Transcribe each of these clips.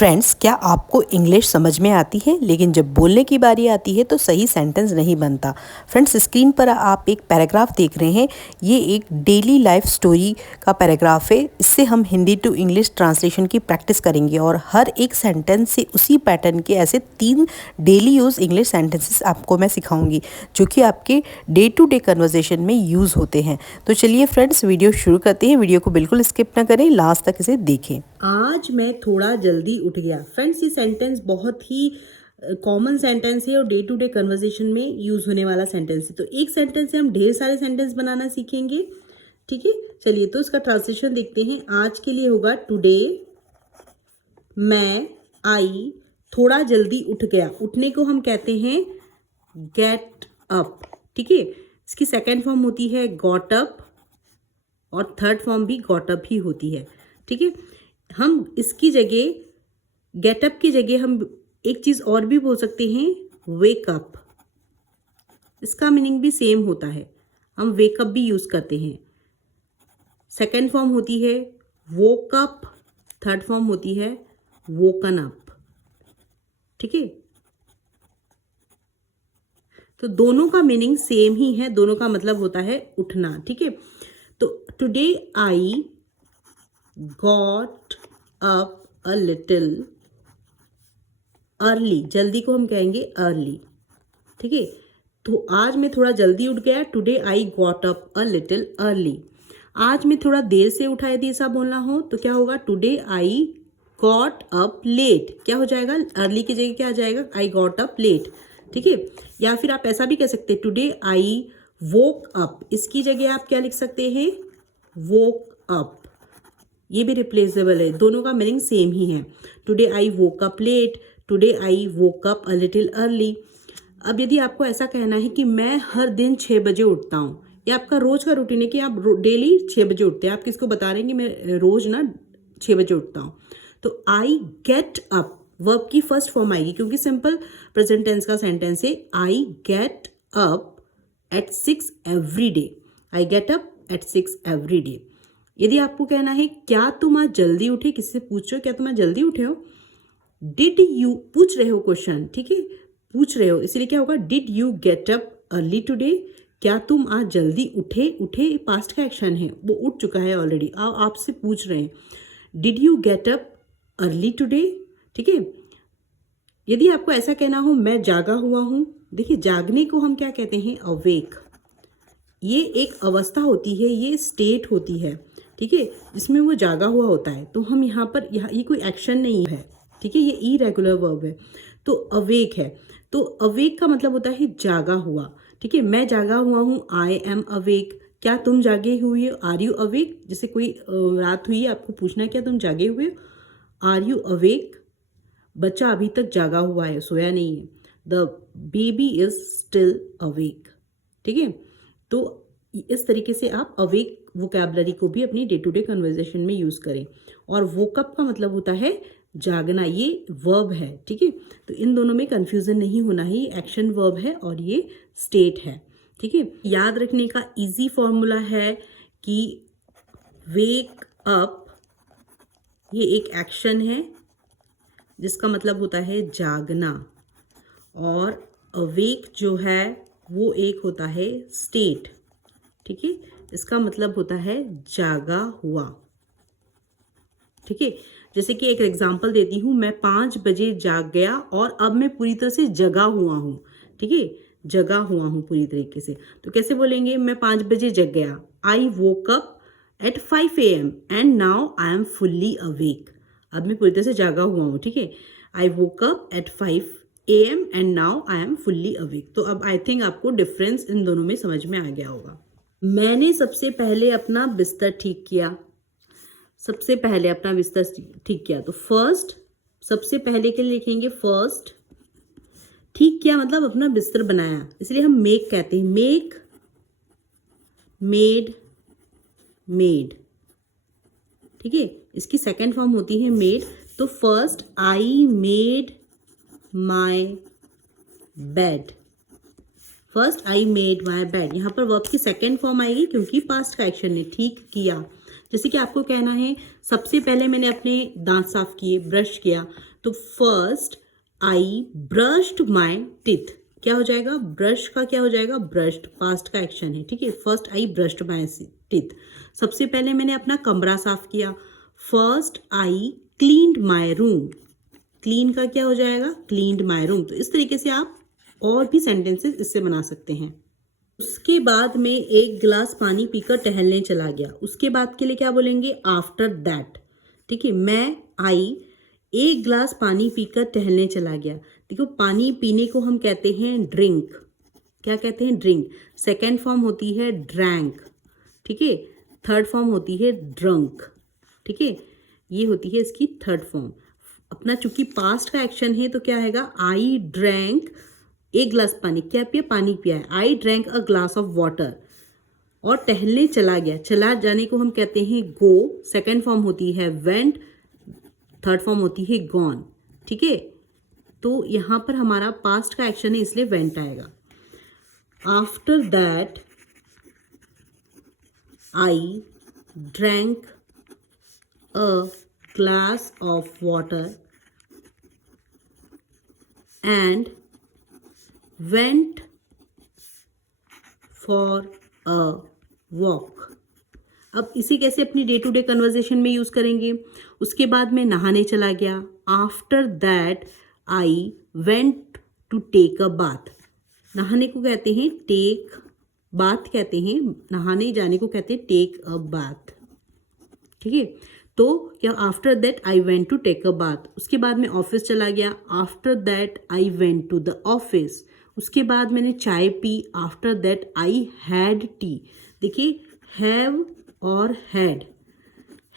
Friends, क्या आपको English समझ में आती है लेकिन जब बोलने की बारी आती है तो सही सेंटेंस नहीं बनता। फ्रेंड्स, स्क्रीन पर आप एक पैराग्राफ देख रहे हैं। ये एक डेली लाइफ स्टोरी का पैराग्राफ है। इससे हम हिंदी टू इंग्लिश ट्रांसलेशन की प्रैक्टिस करेंगे और हर एक सेंटेंस से उसी पैटर्न के ऐसे 3 डेली यूज़ इंग्लिश सेंटेंसेस आपको मैं सिखाऊंगी जो कि आपके डे टू डे कन्वर्सेशन में यूज़ होते हैं। तो चलिए फ्रेंड्स, वीडियो शुरू करते हैं। वीडियो को बिल्कुल स्किप ना करें, लास्ट तक इसे देखें। आज मैं थोड़ा जल्दी उठ गया। फ्रेंड्स, ये सेंटेंस बहुत ही कॉमन सेंटेंस है और डे टू डे कन्वर्सेशन में यूज़ होने वाला सेंटेंस है। तो एक सेंटेंस से हम ढेर सारे सेंटेंस बनाना सीखेंगे। ठीक है, चलिए तो इसका ट्रांसलेशन देखते हैं। आज के लिए होगा टुडे मैं आई थोड़ा जल्दी उठ गया। उठने को हम कहते हैं गेट अप। ठीक है, इसकी सेकेंड फॉर्म होती है गॉट अप और थर्ड फॉर्म भी गॉट अप ही होती है। ठीक है, हम इसकी जगह गेटअप की जगह हम एक चीज़ और भी बोल सकते हैं, वेकअप। इसका मीनिंग भी सेम होता है, हम वेकअप भी यूज़ करते हैं। सेकेंड फॉर्म होती है वोकअप, थर्ड फॉर्म होती है वोकन अप। ठीक है, तो दोनों का मीनिंग सेम ही है, दोनों का मतलब होता है उठना। ठीक है, तो today I got up a little early. जल्दी को हम कहेंगे अर्ली। ठीक है, तो आज मैं थोड़ा जल्दी उठ गया। Today I got up a little early. आज मैं थोड़ा देर से उठा, यदि ऐसा बोलना हो तो क्या होगा, today I got up late. क्या हो जाएगा, अर्ली की जगह क्या आ जाएगा, आई गॉट अप लेट। ठीक है, या फिर आप ऐसा भी कह सकते हैं, टुडे आई वोक अप। इसकी जगह आप क्या लिख सकते हैं, वोक अप। ये भी रिप्लेसेबल है, दोनों का मीनिंग सेम ही है। Today I woke up late, today I woke up a little early. अब यदि आपको ऐसा कहना है कि मैं हर दिन 6 बजे उठता हूँ, या आपका रोज का रूटीन है कि आप डेली 6 बजे उठते हैं, आप किसको बता रहे हैं कि मैं रोज ना 6 बजे उठता हूँ, तो आई गेट अप वर्ब की फर्स्ट फॉर्म आएगी, क्योंकि सिंपल प्रेजेंट टेंस का सेंटेंस है। I get up at 6 every day. I get up at 6 every day. यदि आपको कहना है क्या तुम आज जल्दी उठे, किसी से पूछ रहे हो क्या तुम आज जल्दी उठे हो, डिड यू, पूछ रहे हो क्वेश्चन। ठीक है, पूछ रहे हो, इसलिए क्या होगा, did you get up early today. क्या तुम आज जल्दी उठे, उठे पास्ट का एक्शन है, वो उठ चुका है ऑलरेडी, आपसे पूछ रहे हैं, did you get up early today. ठीक है, यदि आपको ऐसा कहना हो मैं जागा हुआ हूँ, देखिए जागने को हम क्या कहते हैं, अवेक। ये एक अवस्था होती है, ये स्टेट होती है। ठीक है, जिसमें वो जागा हुआ होता है। तो हम यहाँ पर ये कोई एक्शन नहीं है। ठीक है, ये इरेगुलर वर्ब है, तो अवेक है। तो अवेक का मतलब होता है जागा हुआ। ठीक है, मैं जागा हुआ हूँ, आई एम अवेक। क्या तुम जागे हुए हो, आर यू अवेक। जैसे कोई रात हुई है, आपको पूछना है क्या तुम जागे हुए हो, आर यू अवेक। बच्चा अभी तक जागा हुआ है, सोया नहीं है, the baby is still awake. ठीक है, तो इस तरीके से आप अवेक वोकैबलरी को भी अपनी डे टू डे कन्वर्सेशन में यूज़ करें। और वोकअप का मतलब होता है जागना, ये वर्ब है। ठीक है, तो इन दोनों में कंफ्यूजन नहीं होना है, ये एक्शन वर्ब है और ये स्टेट है। ठीक है, याद रखने का इजी फॉर्मूला है कि वेक अप ये एक एक्शन है जिसका मतलब होता है जागना, और अवेक जो है वो एक होता है स्टेट। ठीक है, इसका मतलब होता है जागा हुआ। ठीक है, जैसे कि एक एग्जांपल देती हूँ, मैं 5 बजे जाग गया और अब मैं पूरी तरह से जगा हुआ हूँ। ठीक है, जगा हुआ हूँ पूरी तरीके से। तो कैसे बोलेंगे, मैं 5 बजे जग गया, I woke up at 5 AM and now I am fully awake. अब मैं पूरी तरह से जागा हुआ हूँ। ठीक है, I woke up at 5 AM and now I am fully awake. तो अब आई थिंक आपको डिफरेंस इन दोनों में समझ में आ गया होगा। मैंने सबसे पहले अपना बिस्तर ठीक किया। सबसे पहले अपना बिस्तर ठीक किया, तो फर्स्ट, सबसे पहले के लिए लिखेंगे फर्स्ट। ठीक किया मतलब अपना बिस्तर बनाया, इसलिए हम मेक कहते हैं, मेक, मेड, मेड। ठीक है, इसकी सेकेंड फॉर्म होती है मेड। तो first I made my bed. First I made my bed, यहाँ पर वर्ब की सेकेंड फॉर्म आएगी क्योंकि पास्ट का एक्शन है, ठीक किया। जैसे कि आपको कहना है सबसे पहले मैंने अपने दांत साफ किए, ब्रश किया, तो first I brushed my teeth, क्या हो जाएगा, ब्रश का क्या हो जाएगा, ब्रश्ड, पास्ट का एक्शन है, ठीक है। First I brushed my teeth, सबसे पहले मैंने अपना कमरा साफ किया। First I cleaned my room, clean का क्या हो जाएगा, क्लीन्ड माई रूम। तो इस तरीके से आप और भी सेंटेंसेस इससे बना सकते हैं। उसके बाद में एक गिलास पानी पीकर टहलने चला गया, उसके बाद के लिए क्या बोलेंगे, आफ्टर दैट, ठीक है। मैं आई एक गिलास पानी पीकर टहलने चला गया। देखो पानी पीने को हम कहते हैं ड्रिंक, क्या कहते हैं, ड्रिंक। सेकेंड फॉर्म होती है ड्रैंक, ठीक है। थर्ड फॉर्म होती है ड्रंक, ठीक है। ये होती है इसकी थर्ड फॉर्म। अपना चूंकि पास्ट का एक्शन है तो क्या आएगा, आई ड्रैंक एक गिलास पानी, क्या पिया, पानी पिया है। आई drank a glass of water. और टहलने चला गया, चला जाने को हम कहते हैं गो, सेकेंड फॉर्म होती है वेंट, थर्ड फॉर्म होती है गॉन, ठीक है। तो यहाँ पर हमारा पास्ट का एक्शन है इसलिए वेंट आएगा। After that I drank a glass of water and went for a walk. अब इसे कैसे अपनी डे टू डे कन्वर्जेशन में यूज करेंगे। उसके बाद मैं नहाने चला गया। After that I went to take a bath. नहाने को कहते हैं टेक, बाथ कहते हैं, नहाने जाने को कहते हैं टेक अ बाथ, ठीक है। तो क्या, after that I went to take a bath. उसके बाद मैं ऑफिस चला गया। After that I went to the office. उसके बाद मैंने चाय पी। After that I had tea. देखिए हैव और हैड,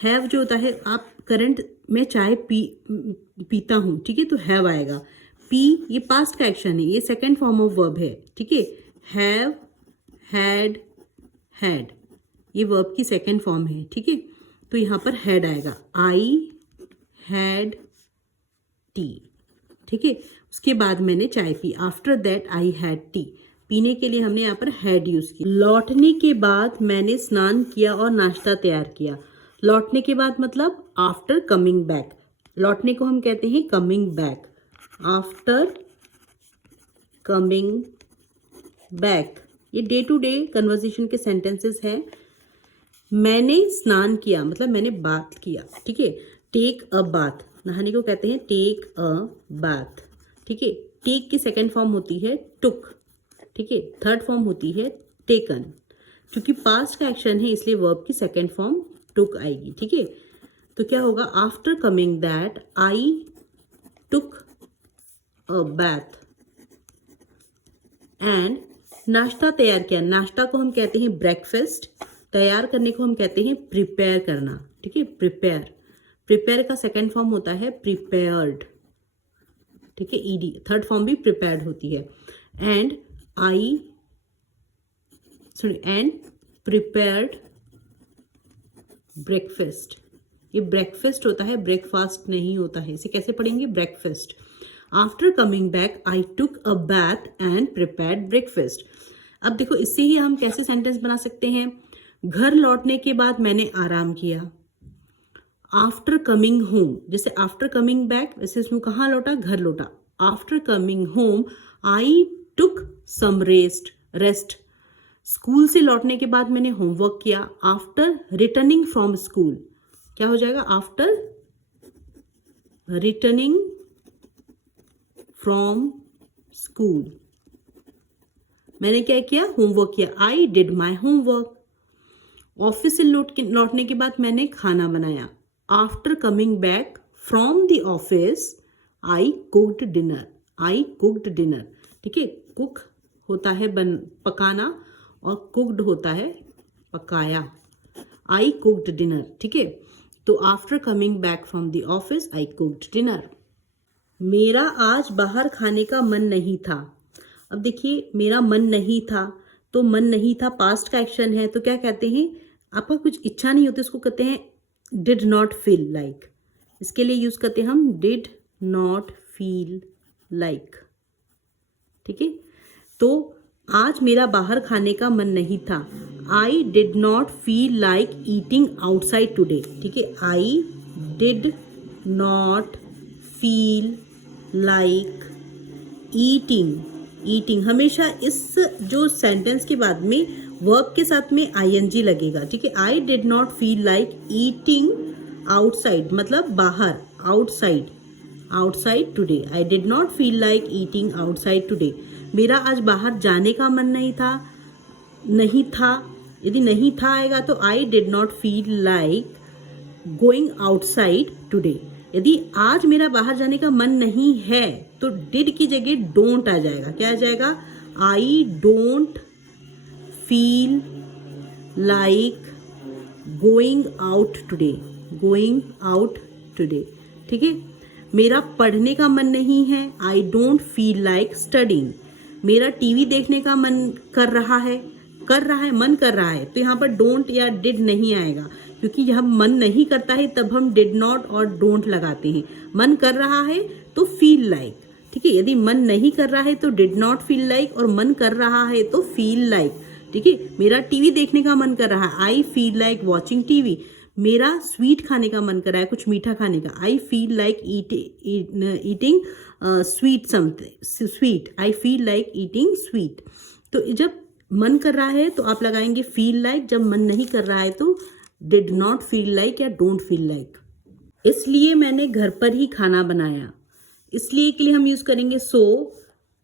हैव जो होता है, आप करंट में चाय पीता हूँ, ठीक है, तो हैव आएगा। पी ये पास्ट का एक्शन है, ये सेकेंड फॉर्म ऑफ वर्ब है, ठीक है। हैव, हैड, हैड ये वर्ब की सेकेंड फॉर्म है, ठीक है। तो यहाँ पर हैड आएगा, आई हैड टी, ठीक है। उसके बाद मैंने चाय पी। After that I had T, पीने के लिए हमने यहाँ पर हैड यूज किया। लौटने के बाद मैंने स्नान किया और नाश्ता तैयार किया। लौटने के बाद मतलब आफ्टर कमिंग बैक, लौटने को हम कहते हैं coming back. After coming back, ये डे टू डे कन्वर्सेशन के सेंटेंसेस हैं। मैंने स्नान किया मतलब मैंने बात किया, ठीक है। टेक अ बाथ, नहाने को कहते हैं टेक अ बाथ, ठीक है। टेक की सेकेंड फॉर्म होती है टुक, ठीक है। थर्ड फॉर्म होती है टेकन। क्योंकि पास्ट का एक्शन है इसलिए वर्ब की सेकेंड फॉर्म टुक आएगी, ठीक है। तो क्या होगा, after coming that I took a bath and नाश्ता तैयार किया। नाश्ता को हम कहते हैं ब्रेकफास्ट, तैयार करने को हम कहते हैं प्रिपेयर करना, ठीक है। प्रिपेयर, प्रिपेयर का सेकेंड फॉर्म होता है प्रिपेयर्ड, ठीक है। ईडी, थर्ड फॉर्म भी प्रिपेयर्ड होती है। एंड एंड प्रिपेयर्ड ब्रेकफास्ट, ये ब्रेकफास्ट होता है, ब्रेकफास्ट नहीं होता है। इसे कैसे पढ़ेंगे, breakfast. After coming back I took a bath and prepared breakfast. अब देखो इससे ही हम कैसे सेंटेंस बना सकते हैं। घर लौटने के बाद मैंने आराम किया। आफ्टर कमिंग होम, जैसे आफ्टर कमिंग बैक वैसे इसमें कहाँ लौटा, घर लौटा। आफ्टर कमिंग होम आई टुक सम रेस्ट। स्कूल से लौटने के बाद मैंने होमवर्क किया। आफ्टर रिटर्निंग फ्रॉम स्कूल, क्या हो जाएगा, आफ्टर रिटर्निंग फ्रॉम स्कूल मैंने क्या किया, होमवर्क किया। I did my homework. Office से लौटने के बाद मैंने खाना बनाया। After coming back from the office I cooked dinner. I cooked dinner, ठीक है। कुक होता है पकाना और कुक्ड होता है पकाया। आई कुक्ड डिनर, ठीक है। तो after coming back from the office I cooked dinner. मेरा आज बाहर खाने का मन नहीं था। अब देखिए मेरा मन नहीं था, तो मन नहीं था पास्ट का एक्शन है, तो क्या कहते हैं, आपका कुछ इच्छा नहीं होती उसको कहते हैं डिड नॉट फील लाइक। इसके लिए यूज करते हैं हम डिड नॉट फील लाइक, ठीक है। तो आज मेरा बाहर खाने का मन नहीं था। I did not feel like eating outside today, ठीक है। I did not feel like eating. Eating हमेशा इस जो सेंटेंस के बाद में वर्ब के साथ में आईएनजी लगेगा, ठीक है। I did not feel like eating outside, मतलब बाहर, outside, outside today. I did not feel like eating outside today. मेरा आज बाहर जाने का मन नहीं था, नहीं था। यदि नहीं था आएगा तो I did not feel like going outside today. यदि आज मेरा बाहर जाने का मन नहीं है तो डिड की जगह डोंट आ जाएगा। क्या आ जाएगा? I don't feel like going out today, going out today, ठीक है। मेरा पढ़ने का मन नहीं है, I don't feel like studying. मेरा टीवी देखने का मन कर रहा है, मन कर रहा है, तो यहाँ पर डोंट या डिड नहीं आएगा, क्योंकि यह मन नहीं करता है तब हम डिड नॉट और डोंट लगाते हैं। मन कर रहा है तो फील लाइक, ठीक है। यदि मन नहीं कर रहा है तो डिड नॉट फील लाइक, और मन कर रहा है तो फील लाइक, ठीक है। मेरा टीवी देखने का मन कर रहा है, I feel like watching TV. मेरा स्वीट खाने का मन कर रहा है, कुछ मीठा खाने का, I feel like eating sweet something, sweet, I feel like eating sweet. तो जब मन कर रहा है तो आप लगाएंगे फील लाइक, जब मन नहीं कर रहा है तो डिड नॉट फील लाइक या डोंट फील लाइक। इसलिए मैंने घर पर ही खाना बनाया, इसलिए के लिए हम यूज करेंगे सो।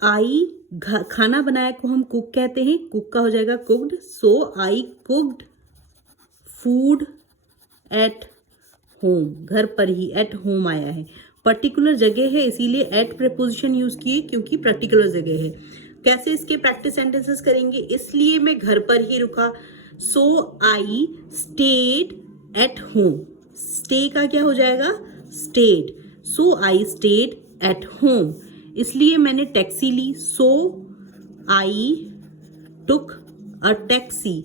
आई खाना बनाया को हम कुक कहते हैं, कुक का हो जाएगा cooked. So I cooked food at home, घर पर ही, एट होम आया है। पर्टिकुलर जगह है इसीलिए एट प्रीपोजिशन यूज किए, क्योंकि पर्टिकुलर जगह है। कैसे इसके प्रैक्टिस सेंटेंसेस करेंगे? इसलिए मैं घर पर ही रुका, so I stayed at home. Stay का क्या हो जाएगा? Stayed. So I stayed at home. इसलिए मैंने taxi Lee, so I took a taxi.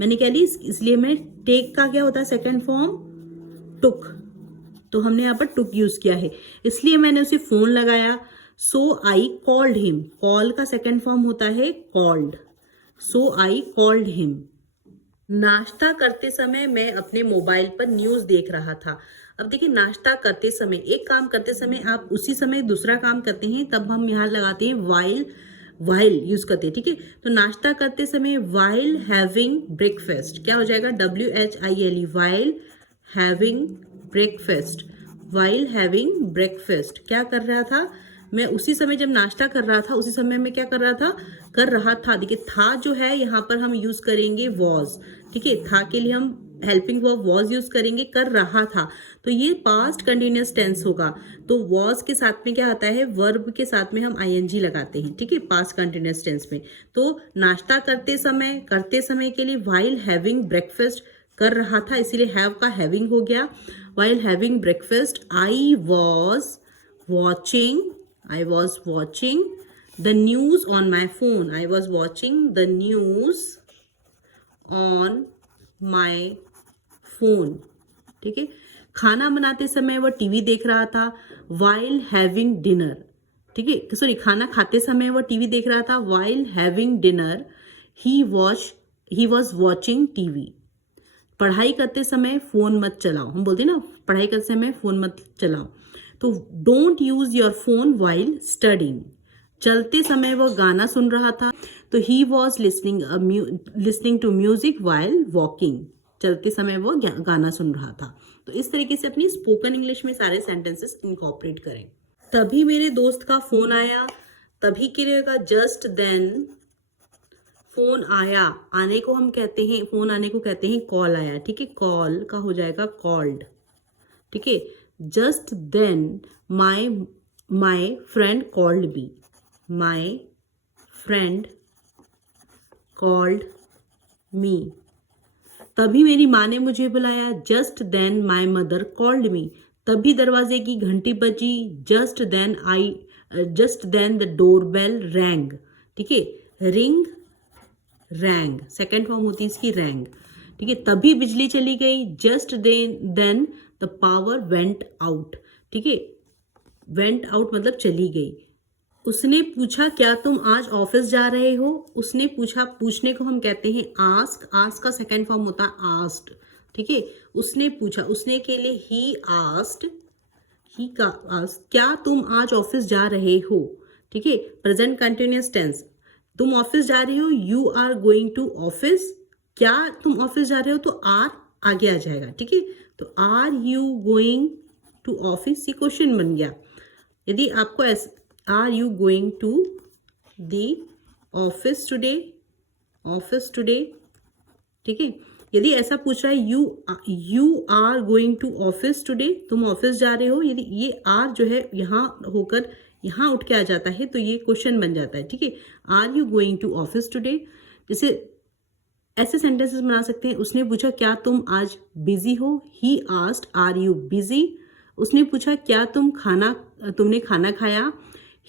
मैंने क्या ली? इसलिए मैं, टेक का क्या होता है सेकेंड फॉर्म? टुक, तो हमने यहाँ पर टुक यूज किया है। इसलिए मैंने उसे फोन लगाया, सो आई कॉल्ड हिम। कॉल का सेकेंड फॉर्म होता है called, so I called him. नाश्ता करते समय मैं अपने मोबाइल पर न्यूज देख रहा था। अब देखिए, नाश्ता करते समय, एक काम करते समय आप उसी समय दूसरा काम करते हैं, तब हम यहाँ लगाते हैं वाइल, वाइल यूज करते हैं, ठीक है। तो नाश्ता करते समय वाइल हैविंग ब्रेकफास्ट, क्या हो जाएगा? WHILE, while having breakfast. While having breakfast क्या कर रहा था मैं? उसी समय जब नाश्ता कर रहा था, उसी समय में क्या कर रहा था। देखिए, था जो है यहाँ पर हम यूज करेंगे वॉज, ठीक है। था के लिए हम हेल्पिंग वर्ब वॉज यूज करेंगे, कर रहा था, तो ये पास्ट कंटिन्यूअस टेंस होगा। तो वॉज के साथ में क्या आता है? वर्ब के साथ में हम ING लगाते हैं, ठीक है, पास्ट कंटिन्यूअस टेंस में। तो नाश्ता करते समय के लिए वाइल हैविंग ब्रेकफास्ट, कर रहा था इसीलिए हैव का हैविंग हो गया। While having breakfast I was watching the news on my phone. I was watching the news on my phone, ठीक है। खाना बनाते समय वह टीवी देख रहा था, वाइल हैविंग डिनर, ठीक है। सॉरी, खाना खाते समय वह टीवी देख रहा था, while having dinner he was watching TV. पढ़ाई करते समय फोन मत चलाओ, हम बोलते हैं ना, पढ़ाई करते समय फोन मत चलाओ। तो don't use your phone while studying. चलते समय वह गाना सुन रहा था, तो he was listening to music while walking. चलते समय वो गाना सुन रहा था। तो इस तरीके से अपनी स्पोकन इंग्लिश में सारे सेंटेंसेस इनकॉर्पोरेट करें। तभी मेरे दोस्त का फोन आया, तभी के लिए होगा जस्ट देन। फोन आया, आने को हम कहते हैं, फोन आने को कहते हैं कॉल आया, ठीक है। कॉल का हो जाएगा कॉल्ड, ठीक है। Just then my friend called me, my friend called me. तभी मेरी माँ ने मुझे बुलाया, just then my mother called me. तभी दरवाजे की घंटी बजी, just then the door bell rang, ठीक है। रिंग, रैंग, सेकेंड फॉर्म होती है इसकी रैंग, ठीक है। तभी बिजली चली गई, just then the power went out, ठीक है। वेंट आउट मतलब चली गई। उसने पूछा, क्या तुम आज ऑफिस जा रहे हो? उसने पूछा, पूछने को हम कहते हैं आस्क। आस्क का सेकेंड फॉर्म होता है आस्क्ड, ठीक है। उसने पूछा, उसने के लिए ही ही का क्या तुम आज ऑफिस जा रहे हो, ठीक है, प्रेजेंट कंटिन्यूअस टेंस, तुम ऑफिस जा रहे हो, you are going to office, क्या तुम ऑफिस जा रहे हो, तो आर आगे आ जाएगा, ठीक है। तो are you going to office, ये क्वेश्चन बन गया। यदि आपको are you going to the office today, office today, ठीक है। यदि ऐसा पूछ रहा है you are going to office today, तुम ऑफिस जा रहे हो, यदि ये आर जो है यहाँ होकर यहाँ उठ के आ जाता है तो ये क्वेश्चन बन जाता है, ठीक है। Are you going to office today, जैसे ऐसे सेंटेंसेस बना सकते हैं। उसने पूछा क्या तुम आज बिजी हो, he asked are you busy. उसने पूछा क्या तुमने खाना खाया,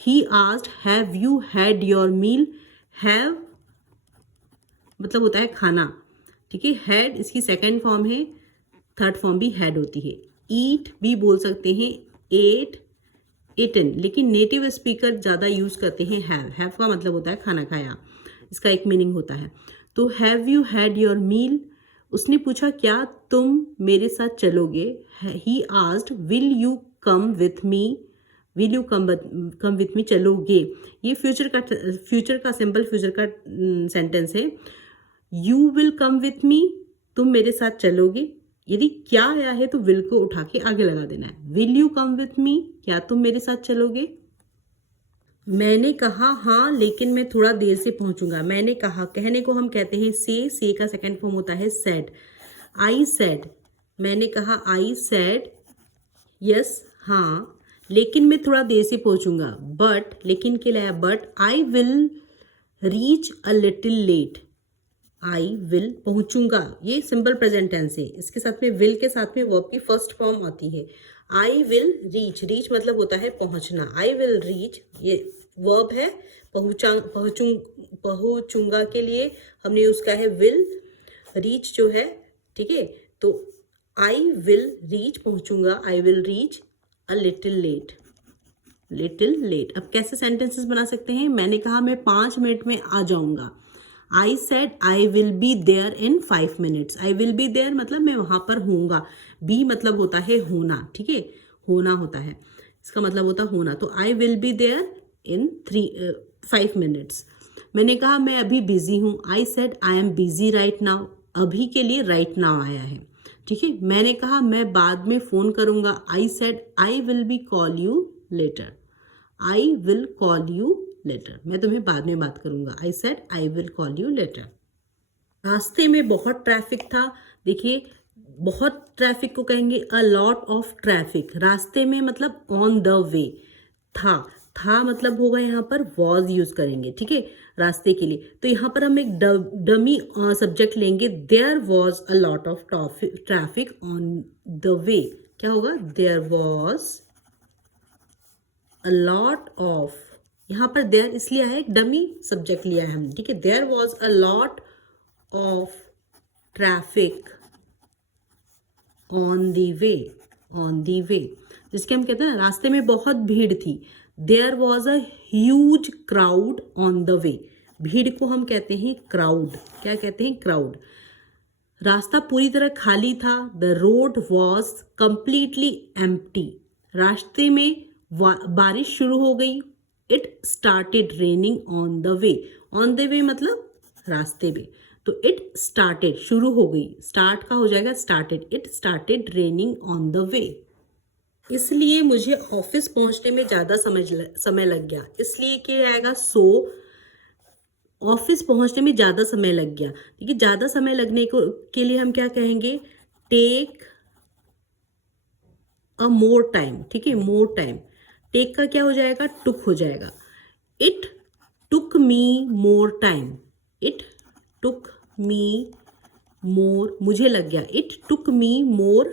he asked have you had your meal. Have मतलब होता है खाना, ठीक है। हैड इसकी सेकंड फॉर्म है, थर्ड फॉर्म भी हैड होती है। ईट भी बोल सकते हैं, एट, इटन, लेकिन नेटिव स्पीकर ज़्यादा यूज़ करते हैं हैव। हैव का मतलब होता है खाना खाया, इसका एक मीनिंग होता है। तो have you had your meal. उसने पूछा क्या तुम मेरे साथ चलोगे, he asked will you come with me, will you come with me, चलोगे। ये फ्यूचर का सिंपल फ्यूचर का सेंटेंस है। You will come with me, तुम मेरे साथ चलोगे। यदि क्या आया है तो विल को उठा के आगे लगा देना है। विल यू कम विथ मी, क्या तुम मेरे साथ चलोगे। मैंने कहा हाँ लेकिन मैं थोड़ा देर से पहुंचूंगा। मैंने कहा, कहने को हम कहते हैं से का सेकंड फॉर्म होता है सेड। आई सेड, मैंने कहा, आई सेड यस, हाँ, लेकिन मैं थोड़ा देर से पहुंचूंगा। बट, लेकिन के लिए but, I will reach a little late. I will पहुंचूंगा, ये सिंपल प्रेजेंट टेंस है। इसके साथ में विल के साथ में वर्ब की फर्स्ट फॉर्म आती है। आई विल रीच, रीच मतलब होता है पहुंचना। आई विल रीच ये वर्ब है, पहुंचूंगा के लिए हमने यूज किया है विल, रीच जो है, ठीक है। तो आई विल रीच, पहुंचूंगा, I will reach a little late, little late. अब कैसे सेंटेंसेस बना सकते हैं। मैंने कहा मैं 5 मिनट में आ जाऊंगा। I said I will be there in 5 minutes. I will be there मतलब मैं वहां पर होऊंगा। बी मतलब होता है होना, ठीक है, होना होता है, इसका मतलब होता है होना। तो I will be there in 5 minutes. मैंने कहा मैं अभी बिजी हूँ। I said I am busy right now, अभी के लिए राइट नाउ आया है, ठीक है। मैंने कहा मैं बाद में फोन करूंगा। आई said I will be call you later. I will call you later, मैं तुम्हें बाद में बात करूंगा। आई said I will call you later. रास्ते में बहुत ट्रैफिक था। देखिए, बहुत ट्रैफिक को कहेंगे अ लॉट ऑफ ट्रैफिक। रास्ते में मतलब ऑन द वे। था मतलब होगा यहाँ पर वॉज यूज करेंगे, ठीक है, रास्ते के लिए। तो यहाँ पर हम एक डमी सब्जेक्ट लेंगे। There was a lot of traffic on the way. क्या होगा, there was a lot of, यहाँ पर देयर इसलिए है डमी सब्जेक्ट लिया है हमने, ठीक है। There was a lot of traffic on the way, on the way, जिसके हम कहते हैं ना रास्ते में बहुत भीड़ थी। There was a huge crowd on the way. भीड़ को हम कहते हैं क्राउड। क्या कहते हैं, क्राउड। रास्ता पूरी तरह खाली था। The road was completely empty. रास्ते में बारिश शुरू हो गई। It started raining on the way. On the वे मतलब रास्ते में, तो इट स्टार्टेड शुरू हो गई, स्टार्ट का हो जाएगा started. It started raining on the वे। इसलिए मुझे ऑफिस पहुंचने में ज़्यादा समय लग गया। इसलिए क्या आएगा, सो ऑफिस पहुंचने में ज़्यादा समय लग गया। ठीक है, ज़्यादा समय लगने के लिए हम क्या कहेंगे, टेक अ मोर टाइम। ठीक है, मोर टाइम। टेक का क्या हो जाएगा, टुक हो जाएगा। It took me more time. It took me more, मुझे लग गया। It took me more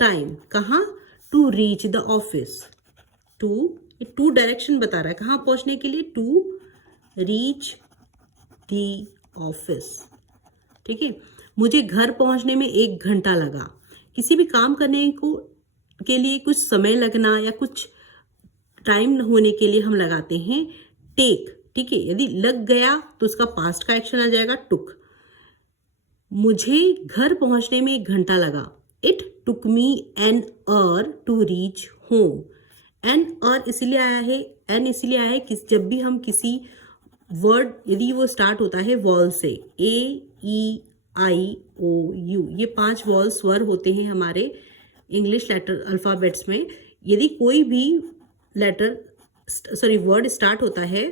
time. कहाँ, to reach the office. To direction बता रहा है कहाँ पहुंचने के लिए, टू रीच द ऑफिस। ठीक है, मुझे घर पहुंचने में 1 घंटा लगा। किसी भी काम करने के लिए कुछ समय लगना या कुछ टाइम होने के लिए हम लगाते हैं टेक। ठीक है, यदि लग गया तो उसका पास्ट का एक्शन आ जाएगा टुक। मुझे घर पहुंचने में 1 घंटा लगा। It took me an hour to reach home. An और इसीलिए आया है, एन इसीलिए आया है कि जब भी हम किसी वर्ड, यदि वो स्टार्ट होता है वॉल से, A, E, I, O, U, ये 5 वॉल स्वर होते हैं हमारे इंग्लिश लेटर अल्फ़ाबेट्स में। यदि कोई भी वर्ड स्टार्ट होता है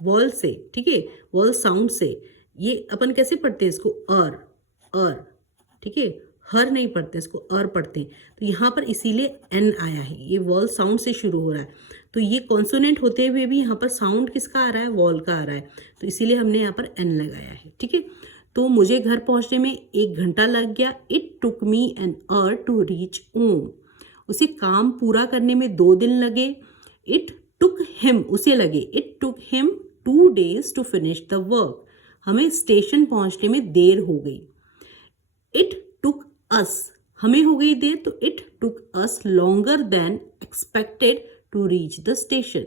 वॉल से, ठीक है, वॉल साउंड से, ये अपन कैसे पढ़ते हैं इसको, अर, ठीक है, हर नहीं पढ़ते इसको, अर पढ़ते हैं। तो यहाँ पर इसीलिए एन आया है, ये वॉल साउंड से शुरू हो रहा है। तो ये कॉन्सोनेंट होते हुए भी यहाँ पर साउंड किसका आ रहा है, वॉल का आ रहा है, तो इसीलिए हमने यहाँ पर एन लगाया है, ठीक है। तो मुझे घर पहुँचने में 1 घंटा लग गया। It took me an hour to reach home. उसे काम पूरा करने में 2 दिन लगे। इट टुक हिम, उसे लगे, it took him 2 days to finish the work. हमें स्टेशन पहुँचने में देर हो गई। इट टुक अस, हमें हो गई देर, तो it took us longer than expected to reach the station,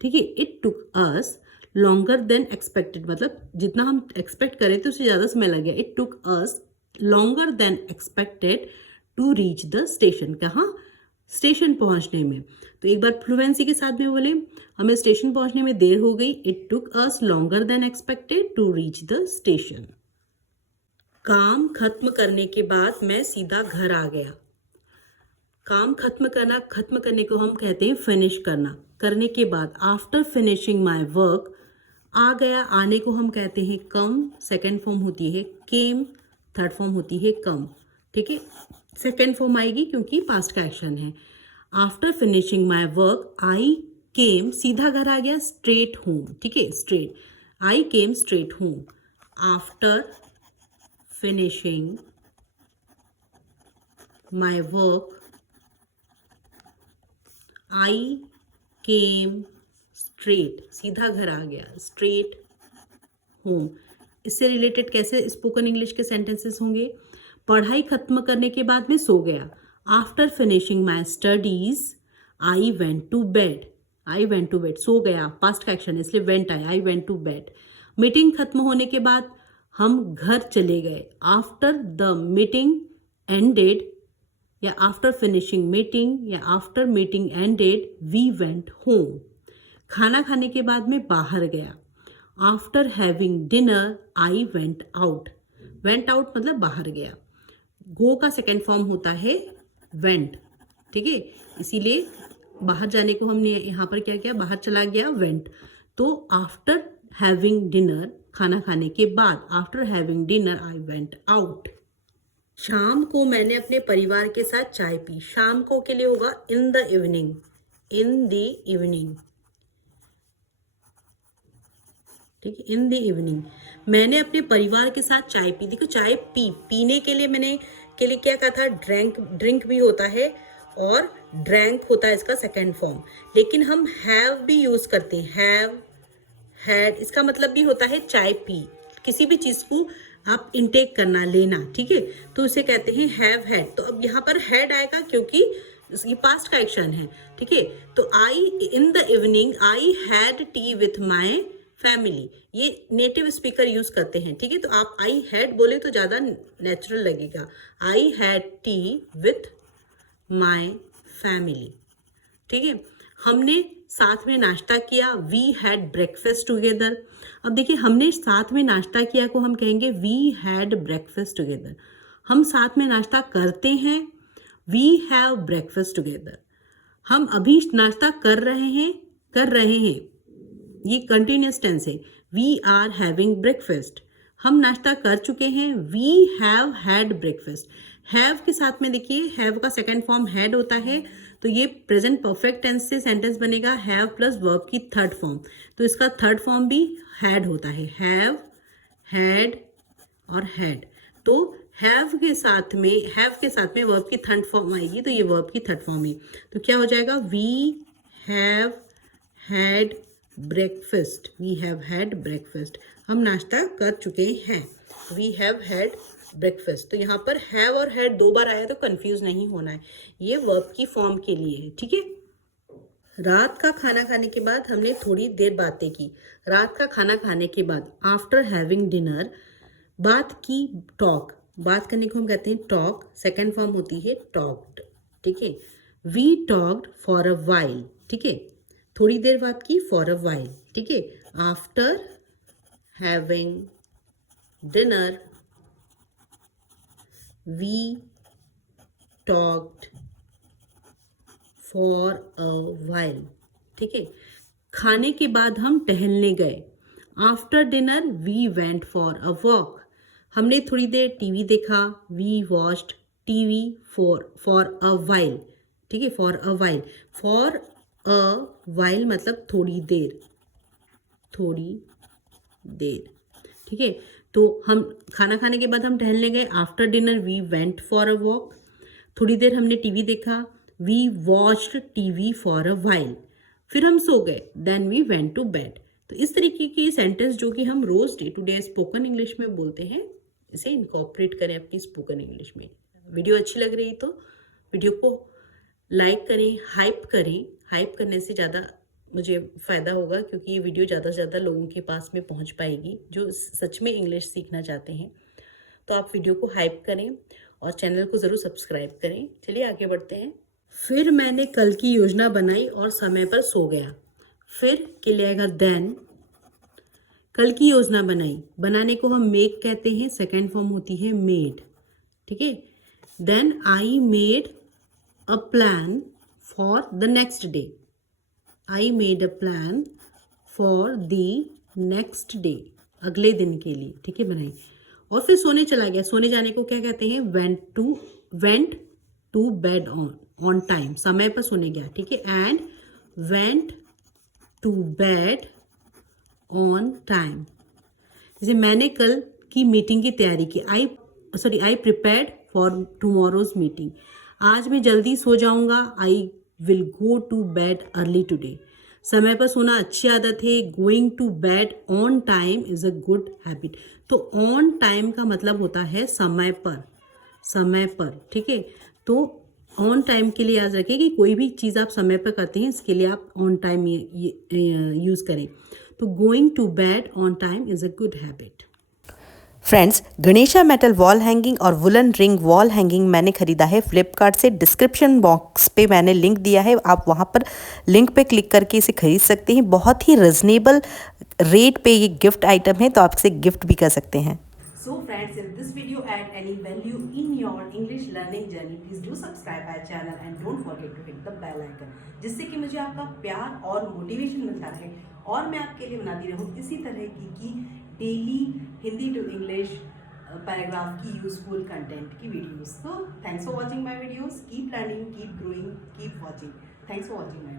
ठीक है। It took us longer than expected, मतलब जितना हम एक्सपेक्ट करें थे उससे ज़्यादा समय लग गया। It took us longer than expected to reach the station, कहाँ, स्टेशन पहुंचने में। तो एक बार फ्लुएंसी के साथ में बोले, हमें स्टेशन पहुंचने में देर हो गई। It took us longer than expected to reach the station. काम खत्म करने के बाद मैं सीधा घर आ गया। काम खत्म करना, खत्म करने को हम कहते हैं फिनिश करना। करने के बाद, आफ्टर फिनिशिंग माई वर्क, आ गया, आने को हम कहते हैं कम, सेकेंड फॉर्म होती है केम, थर्ड फॉर्म होती है कम, ठीक है। सेकेंड फॉर्म आएगी क्योंकि पास्ट का एक्शन है। After finishing my work I came, सीधा घर आ गया, स्ट्रेट होम, ठीक है, straight, I came straight home. After finishing my work I came straight, सीधा घर आ गया, स्ट्रेट होम। इससे रिलेटेड कैसे स्पोकन इंग्लिश के सेंटेंसेस होंगे, पढ़ाई खत्म करने के बाद मैं सो गया। After finishing my studies I went to bed, I went to bed, सो गया, पास्ट का एक्शन है इसलिए वेंट आया, I went to bed. Meeting खत्म होने के बाद हम घर चले गए। आफ्टर द मीटिंग एंडेड, या आफ्टर फिनिशिंग मीटिंग, या after meeting ended we went home. खाना खाने के बाद मैं बाहर गया। After having dinner I went out, went out मतलब बाहर गया। गो का सेकेंड फॉर्म होता है वेंट, ठीक है, इसीलिए बाहर जाने को हमने यहाँ पर क्या किया, बाहर चला गया, वेंट। तो आफ्टर हैविंग डिनर, खाना खाने के बाद, after having dinner I went out. शाम को मैंने अपने परिवार के साथ चाय पी। शाम को के लिए होगा इन the evening, in the evening, ठीक है, इन द इवनिंग। मैंने अपने परिवार के साथ चाय पी। देखो चाय पीने के लिए मैंने के लिए क्या कहा था, ड्रिंक भी होता है और ड्रैंक होता है इसका सेकेंड फॉर्म, लेकिन हम हैव भी यूज करते हैं, हैव, हैड, इसका मतलब भी होता है चाय पी, किसी भी चीज को आप इनटेक करना, लेना, ठीक है, तो उसे कहते हैं हैव हैड। तो अब यहाँ पर हैड आएगा क्योंकि ये पास्ट का एक्शन है, ठीक है। तो I in the evening I had tea with my family, ये नेटिव स्पीकर यूज करते हैं, ठीक है। तो आप आई हैड बोले तो ज्यादा नेचुरल लगेगा। आई had tea with my family, ठीक है। हमने साथ में नाश्ता किया, वी हैड ब्रेकफास्ट टुगेदर। अब देखिए, हमने साथ में नाश्ता किया को हम कहेंगे वी हैड ब्रेकफास्ट टुगेदर। हम साथ में नाश्ता करते हैं, वी हैव ब्रेकफास्ट टुगेदर। हम अभी नाश्ता कर रहे हैं, ये कंटिन्यूस टेंस है, वी आर हैविंग ब्रेकफास्ट। हम नाश्ता कर चुके हैं, we have had breakfast. Have के साथ में देखिए, हैव का सेकेंड फॉर्म हैड होता है, तो ये प्रेजेंट परफेक्ट टेंस से सेंटेंस बनेगा, हैव प्लस वर्ब की थर्ड फॉर्म, तो इसका थर्ड फॉर्म भी हैड होता है, हैव, हैड और हैड। तो हैव के साथ में वर्ब की थर्ड फॉर्म आएगी, तो ये वर्ब की थर्ड फॉर्म है, तो क्या हो जाएगा, we have had breakfast, we have had breakfast. हम नाश्ता कर चुके हैं, वी हैव हैड ब्रेकफास्ट। तो यहाँ पर हैव और हैड 2 बार आया तो कंफ्यूज नहीं होना है, ये वर्ब की फॉर्म के लिए है, ठीक है। रात का खाना खाने के बाद हमने थोड़ी देर बातें की। रात का खाना खाने के बाद, आफ्टर हैविंग डिनर, बात की, टॉक, बात करने को हम कहते हैं टॉक, सेकेंड फॉर्म होती है टॉक्ड, ठीक है। We talked for a while, ठीक है, थोड़ी देर बात की, फॉर अ वाइल, ठीक है। After having dinner we talked for a while, ठीक है। खाने के बाद हम टहलने गए। After dinner we went for a walk, हमने थोड़ी देर टीवी देखा। We watched TV for a while, ठीक है, for a while. For a while मतलब थोड़ी देर, थोड़ी देर, ठीक है। तो हम खाना खाने के बाद हम टहलने गए। After dinner we went for a walk, थोड़ी देर हमने टीवी देखा। We watched TV for a while, फिर हम सो गए। Then we went to bed. तो इस तरीके की सेंटेंस जो कि हम रोज day to day spoken English में बोलते हैं, इसे इनकॉर्पोरेट करें अपनी स्पोकन इंग्लिश में। वीडियो अच्छी लग रही तो वीडियो को लाइक करें, हाइप करें। हाइप करने से ज़्यादा मुझे फ़ायदा होगा, क्योंकि ये वीडियो ज़्यादा से ज़्यादा लोगों के पास में पहुंच पाएगी जो सच में इंग्लिश सीखना चाहते हैं। तो आप वीडियो को हाइप करें और चैनल को ज़रूर सब्सक्राइब करें। चलिए आगे बढ़ते हैं। फिर मैंने कल की योजना बनाई और समय पर सो गया। फिर के लिए आएगा देन। कल की योजना बनाई, बनाने को हम मेक कहते हैं, सेकेंड फॉर्म होती है मेड, ठीक है। Then I made a plan for the next day, I made a plan for the next day, अगले दिन के लिए, ठीक है, बनाई। और फिर सोने चला गया। सोने जाने को क्या कहते हैं, went to bed on time, समय पर सोने गया, ठीक है। And went to bed on time. जैसे मैंने कल की मीटिंग की तैयारी की, I prepared for tomorrow's meeting, आज मैं जल्दी सो जाऊंगा। I will go to bed early today, समय पर सोना अच्छी आदत है। Going to bed on time is a good habit. तो ऑन टाइम का मतलब होता है समय पर, समय पर, ठीक है। तो ऑन टाइम के लिए याद रखिए कि कोई भी चीज़ आप समय पर करते हैं, इसके लिए आप ऑन टाइम यूज़ करें। तो going to bed on time is a good habit. Friends, Ganesha metal wall hanging और वुलन रिंग वॉल हैंगिंग मैंने खरीदा है फ्लिपकार्ट से। डिस्क्रिप्शन बॉक्स पे मैंने लिंक दिया है, आप वहाँ पर लिंक पे क्लिक करके इसे खरीद सकते हैं। बहुत ही रिजनेबल रेट पे ये गिफ्ट आइटम है, तो आप इसे गिफ्ट भी कर सकते हैं। So friends, if this video add any value in your English learning journey, please do subscribe our channel and don't forget to hit the bell icon, जिससे कि मुझे आपका प्यार और मोटिवेशन मिलता रहे और मैं आपके लिए बनाती रहूँ इसी तरह की daily Hindi to English paragraph की यूजफुल कंटेंट की वीडियोस। तो thanks for watching my videos, keep learning, keep growing, keep watching. Thanks for watching my